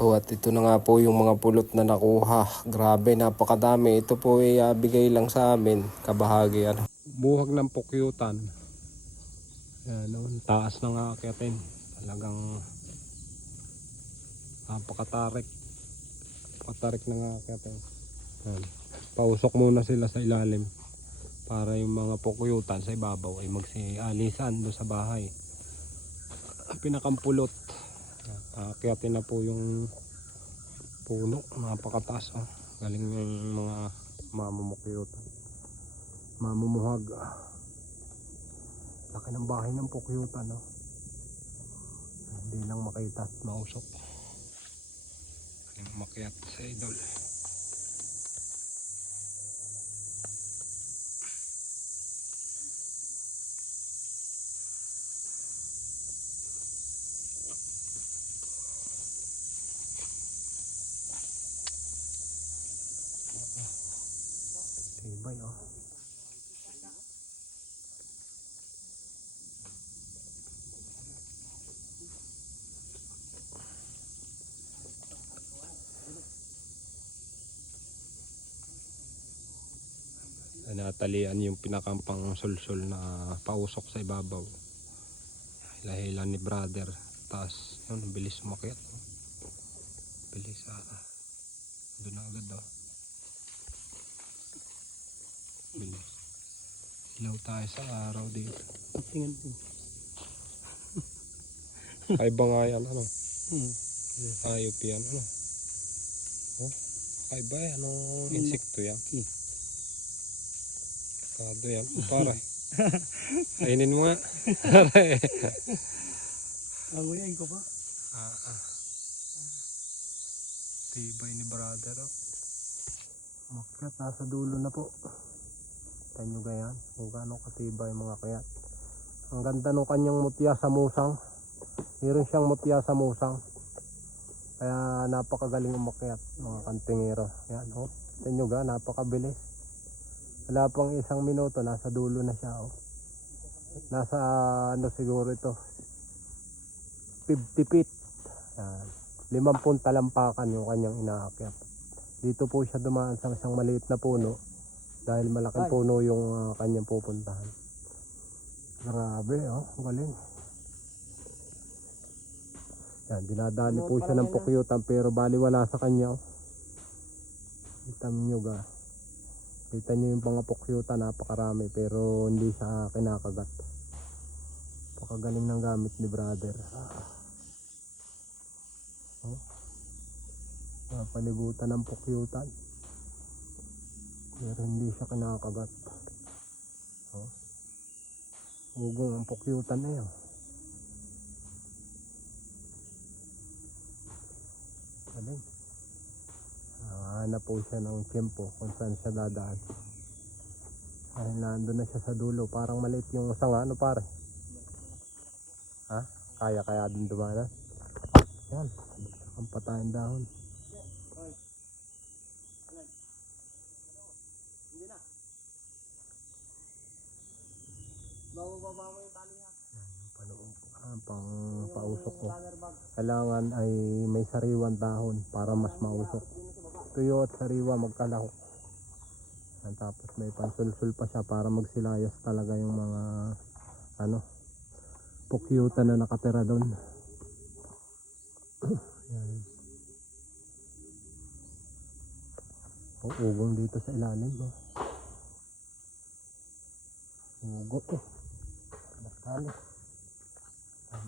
Oh, at ito na nga po yung mga pulot na nakuha. Grabe, napakadami. Ito po ay bigay lang sa amin. Kabahagi ano. Buhag ng pukyutan. Yan, taas ng aakyatin. Talagang napakatarik. Napakatarik ng aakyatin. Yan. Pausok muna sila sa ilalim. Para yung mga pukyutan sa ibabaw ay magsialisan doon sa bahay. Pinakampulot. Aakyatin na po yung puno, napakataas oh. Galing yung mga mamumukyutan, mamumuhag. Laki ng bahay ng pukyutan oh. Hindi lang makita at mausok. Galing umakyat sa idol. Tibay oh. Natalian yung pinakampang sulsul na pausok sa ibabaw. Hila-hila ni brother. Taas yun, bilis umakyat oh. Bilis doon na agad oh. Bilis. Ilaw tayo sa araw dito. Tingnan po. Kaiba nga yan ano. Ayop yan ano. Oh, kaiba yan. Anong insekto yan? Kado yan. Pare. Kainin mo nga. Pare. Anguyain ko pa. Tibay ni brother oh. Makyat, nasa dulo na po. Tignan nyo ganyan kung gaano katibay mga kayat. Ang ganda ng kanyang mutya sa musang. Meron siyang mutya sa musang. Kaya napakagaling umakyat mga kantingero. Yan oh. Tignan nyo ga, napakabilis. Wala pang isang minuto, nasa dulo na siya oh. Nasa ano siguro ito 50 feet. Yan. 50 talampakan yung kanyang inaakyat. Dito po siya dumaan sa isang maliit na puno dahil malaking puno yung kanyang pupuntahan. Grabe oh, galing. Yan, dinadali po siya ng pukyutan pero baliwala sa kanya oh. Kita nyo ga. Kita nyo yung mga pukyutan, napakarami pero hindi siya kinakagat. Napakagaling ng gamit ni brother. Oh. Palibutan ng pukyutan pero hindi siya kinakagat. Oh. Ugong ang pukyutan na yun. Galing. Hanap po siya ng tiyempo kung saan siya dadaan. Dahil nandun na siya sa dulo. Parang maliit yung sanga ano pare. Ha? Kaya din dumanan. Yan. Ang patayin dahon. Pang pausok ko. Kailangan ay may sariwan dahon para mas mausok. Tuyo at sariwa magkalahok. At tapos may pansulsul pa siya para magsilayas talaga yung mga ano pukyutan na nakatira doon. Yan. Ugong dito sa ilalim oh. Ugo oh.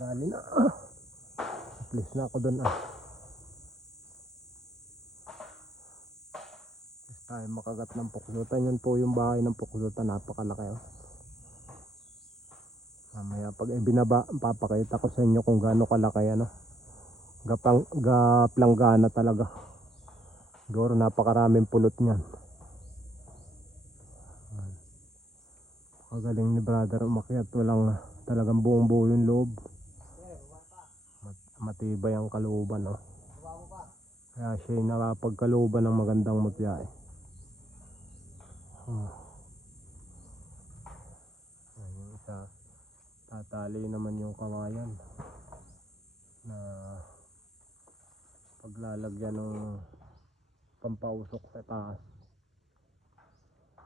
Dali na. Please na ako doon tayo makagat ng pukyutan. Yun po yung bahay ng pukyutan, napakalaki oh. Mamaya pag binaba, papakita ko sa inyo kung gaano kalaki ano. Gaplanggana talaga. Siguro napakaraming pulot niyan. Kagaling ni brother umakyat, walang talagang buong buo yung loob. Matibay ang kalooban oh. Kaya siya yung nakapagkalooban ng magandang mutya eh. Yung isa, tatali naman yung kawayan na paglalagyan ng pampausok sa taas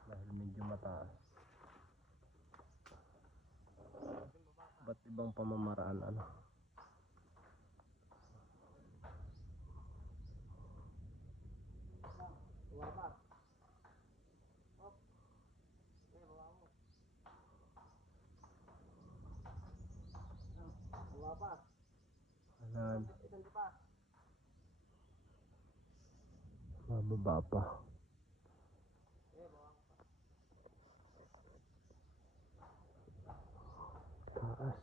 dahil medyo mataas. Ba't ibang pamamaraan ano? Ayan. Mababa pa. Taas.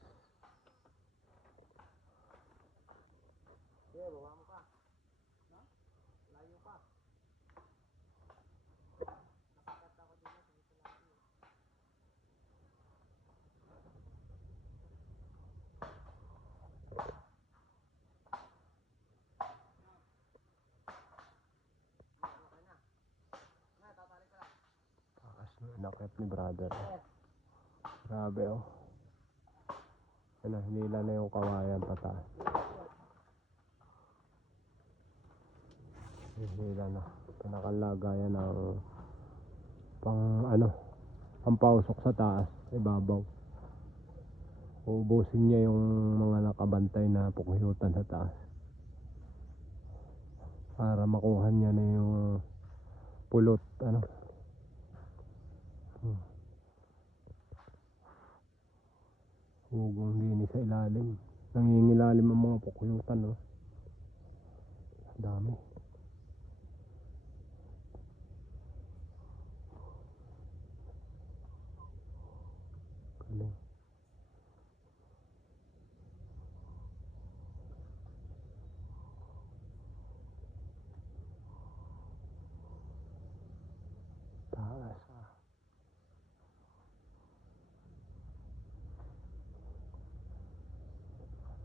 Taas na inakit ni brother. Grabe oh. Ano, hinila na yung kawayan pataas. Hinila na. Pinakalagayan ng pang ano, pampausok sa taas, ibabaw. Uubusin niya yung mga nakabantay na pukyutan sa taas. Para makuha niya na yung pulot, ano. Hugong linis sa ilalim. Nangingilalim ang mga pukyutan, no. Dami. Galing. Taas ah.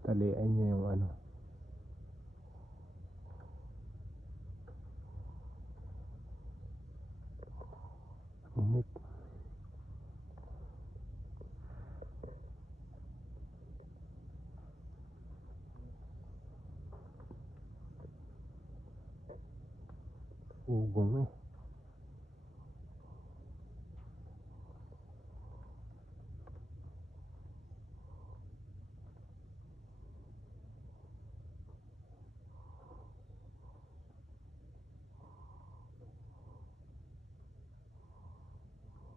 Talian niya yung ano. Init. Ugong eh.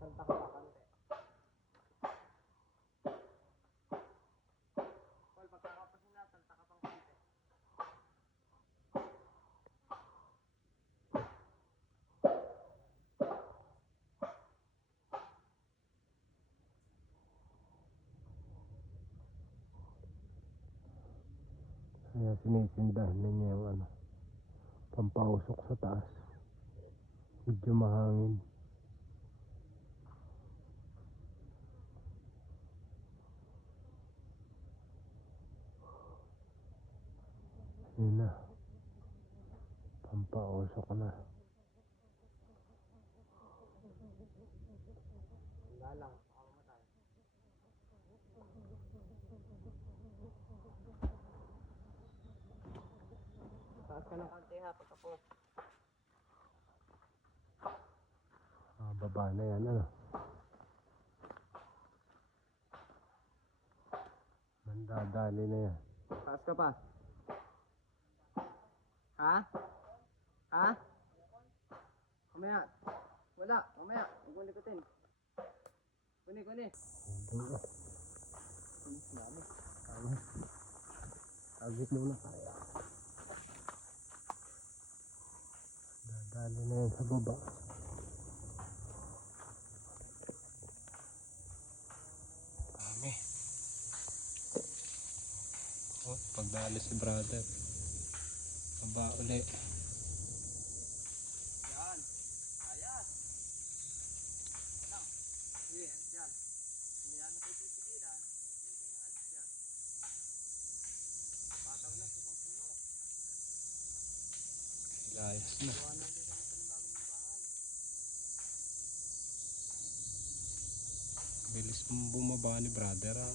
Salta ka pa kante. Paul, pagkakapasin na, salta ka pang kante. Kaya sinisindahan na niya yung ano, pampausok sa taas. Medyo mahangin. Yun na. Pampausok na. Wala lang, baka mamatay. Taas ka ng kante ha, pagkapo. Baba na yan ano. Mandadali na yan. Taas ka pa. Ha? Ha? Mamaya. Wala, mamaya. Huwag mo likutin. Kuni. Ugong ah. Agit muna kaya. Dadali na yan sa baba. Dami. Oh, pagdali si brother. Baba ulit. Yan. Ayas. Lang. Sige, yan. Hindi namin kayo titigilan. Hindi kayo naalis yan. Pataw na sa ibang puno. Layas na. Gawa na din kami panibagong ng bahay. Bilis mong bumaba ni brother ah.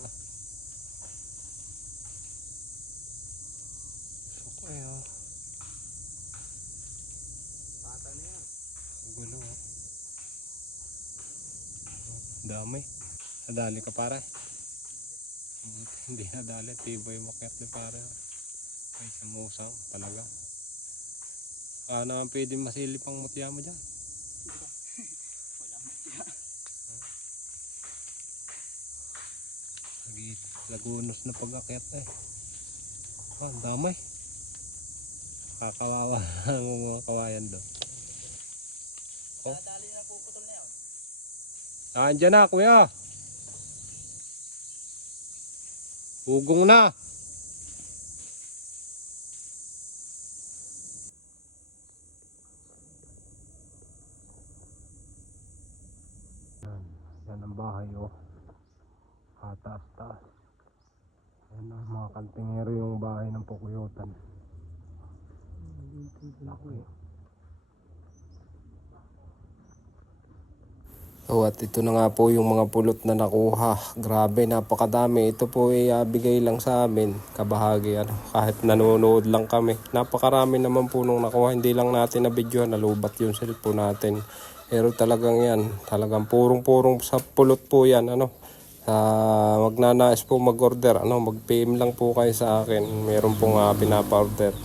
So kaya Dami. Nadali ka pare. Hindi nadali. Tibay makyat ni pare. Ay, isang usang talaga. Naman pwede masilip ang mutya mo dyan. Walang matya. Lagunos na pag-akyat eh. Ang damay. Kakawawa ang mga kawayan doon. Oh. Nadali na puputol na yun. Andyan na kuya. Ugong na. Yan ang bahay oh. Taas. Yan ang mga kantingero yung bahay ng Pukuyutan. Laki. Oh, at ito na nga po yung mga pulot na nakuha. Grabe, napakadami. Ito po ay bigay lang sa amin. Kabahagi, kahit nanonood lang kami. Napakarami naman po nung nakuha. Hindi lang natin na video, nalubat yung cellphone natin. Pero talagang yan, talagang purong-purong sa pulot po yan. Magnanais po mag-order, mag-PM lang po kayo sa akin. Meron pong pinapa-order.